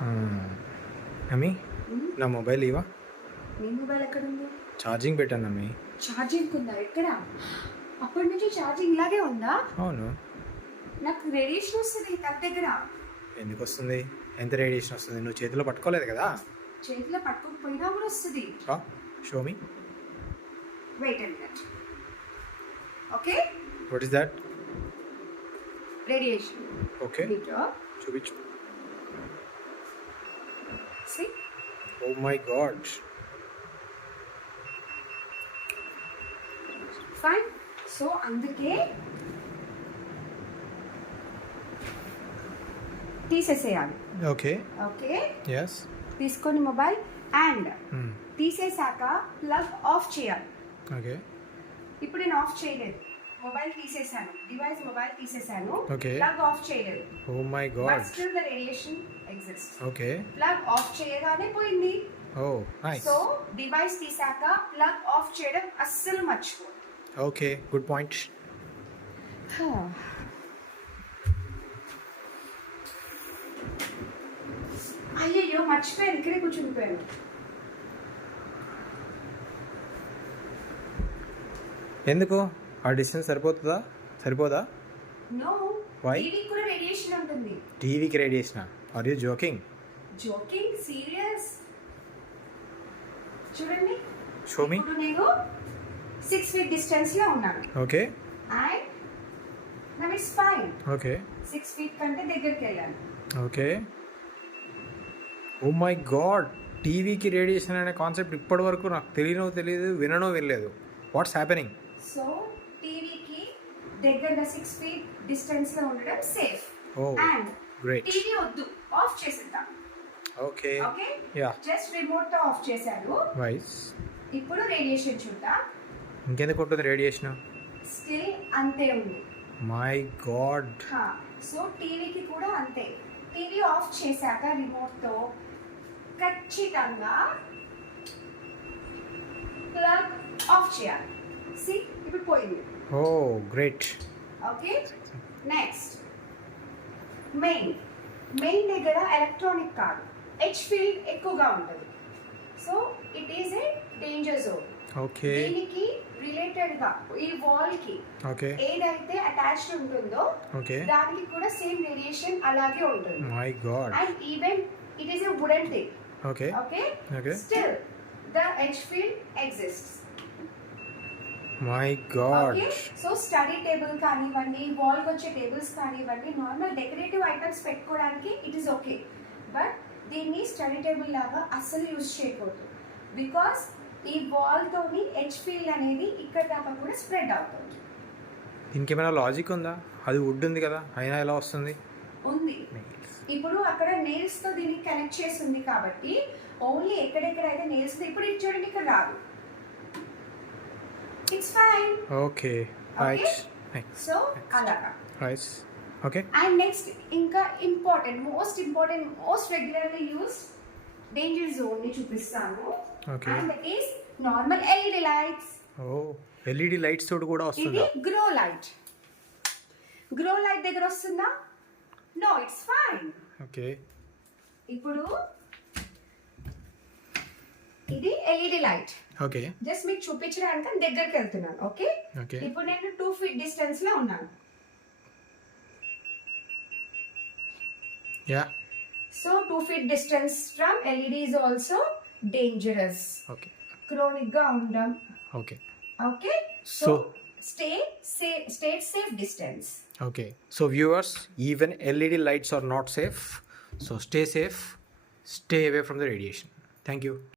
అమ్మి నా మొబైల్ ఇవా. నీ మొబైల్ ఎక్కడుంది? ఛార్జింగ్ పెట్టాను అమ్మి. ఛార్జింగ్ ఉందా? ఎక్కడ? అప్పటి నుంచి ఛార్జింగ్ ఇలాగే ఉందా? అవును. నాకు రేడియేషన్ వస్తుంది తన దగ్గర. ఎందుకు వస్తుంది? ఎంత రేడియేషన్ వస్తుంది? నువ్వు చేతిలో పట్టుకోలేదు కదా. చేతిలో పట్టుకోకపోయినా కూడా వస్తుంది. Show me. Wait and minute. Okay, what is that? Radiation. Okay, metre. చూపించు. See? Oh my god. Fine. So అందుకే తీసేసేయాలి. ఓకే. Okay, yes. తీసుకొని మొబైల్ అండ్ తీసేసాక ప్లగ్ ఆఫ్ చేయాలి. ఓకే. ఇప్పుడు నేను ఆఫ్ చేయలేదు, మొబైల్ తీసేసాను, డివైస్ మొబైల్ తీసేసాను, Okay. ప్లగ్ ఆఫ్ చేయలేదు. Oh my but god. Still the radiation exist. Okay. Plug off చేయగానే పోయింది. Oh, nice. సో డివైస్ తీసాక ప్లగ్ ఆఫ్ చేయడం అస్సలు మర్చిపో. Okay, good point. అయ్యయ్యో మర్చిపోయాను, ఇక్కడే కూర్చుండిపోయాను. ఎందుకు? ఆ distance Saripodhaa? No, Why? TV కూడా రేడియేషన్ ఉంటుంది. టీవీకి radiation? Are you joking? Joking, serious. చూడండి, షో మీ. ఇప్పుడు నేను 6 feet డిస్టెన్స్ లో ఉన్నాను okay. And now it's fine. Okay. 6 feet కంటే దగ్గరికి వెళ్ళాను. ఓకే. ఓ మై గాడ్, టీవీకి రేడియేషన్ అనే కాన్సెప్ట్ ఇప్పటి వరకు నాకు తెలియదు, వినలేదు. What's happening? సో టీవీకి దగ్గరగా 6 feet డిస్టెన్స్ లో ఉండడం safe. Oh, and great. TV వద్దు, ఆఫ్ చేసేద్దాం. Okay. Okay, yeah. Just remote తో ఆఫ్ చేశాను. వైస్. ఇప్పుడు రేడియేషన్ చూద్దాం. ఇంకెందుకు ఉంటుంది రేడియేషన్? స్టిల్ అంతే ఉంది. My God. సో టీవీకి కూడా అంతే. టీవీ ఆఫ్ చేశాక రిమోట్ తో ఖచ్చితంగా ప్లగ్ ఆఫ్ చేయాలి. సి, ఇప్పుడు పోయింది. ఓ గ్రేట్. ఓకే, నెక్స్ట్ మెయిన్ దగ్గర ఎలక్ట్రానిక్ కాదు, హెచ్ ఫీల్డ్ ఎక్కువగా ఉంటుంది. So it is a danger zone. Okay. దీనికి రిలేటెడ్ గా ఈ వాల్ కి ఓకే. ఏదైతే అటాచ్డ్ ఉంటుందో ఓకే. దానికి కూడా సేమ్ రేడియేషన్ అలాగే ఉంటుంది. My God. And even it is a wooden thing. Okay. Okay, okay. Still the H field exists. My God. Okay, so study table కానివ్వండి, వాల్ వచ్చే టేబుల్స్ కానివ్వండి, నార్మల్ డెకరేటివ్ ఐటమ్స్ పెట్టుకోవడానికి it is okay. But దీన్ని study table లాగా అస్సలు use చేయకూడదు. Because ఈ wall తోని హెచ్ ఫీల్డ్ అనేది ఇక్కడ దాకా కూడా స్ప్రెడ్ అవుతుంది. దీనికి ఏమైనా లాజిక్ ఉందా? అది వుడ్ ఉంది కదా, అయినా ఎలా వస్తుంది? ఉంది. ఇప్పుడు అక్కడ నెయిల్స్ తో దీన్ని కనెక్ట్ చేసి ఉంది కాబట్టి ఓన్లీ ఎక్కడెక్కడైతే నెయిల్స్ ఇప్పుడు ఇది చూడండి, ఇక్కడ రాదు. It's fine. Okay. Right. So అలాగా. రైట్. ఓకే. అండ్ నెక్స్ట్ ఇంకా most important most regularly used danger zone ని చూపిస్తాను. Okay. And that is normal LED lights. Oh, LED lights తోటి కూడా ఇది వస్తుందా? గ్రో లైట్ దగ్గర వస్తుందా? No, it's fine. ఓకే. ఇప్పుడు ఇది ఎల్ఈడి లైట్. ఓకే. జస్ట్ మీకు చూపించడానికి దగ్గరికి వెళ్తున్నాను. Okay, okay. ఇప్పుడు నేను 2 feet డిస్టెన్స్ లో ఉన్నాను. Yeah. So 2 feet distance from LED is also dangerous. Okay. Chronic గా ఉండడం. Okay. Okay, so So stay safe distance. okay, so viewers, even LED lights are not safe, so stay safe, stay away from the radiation. Thank you.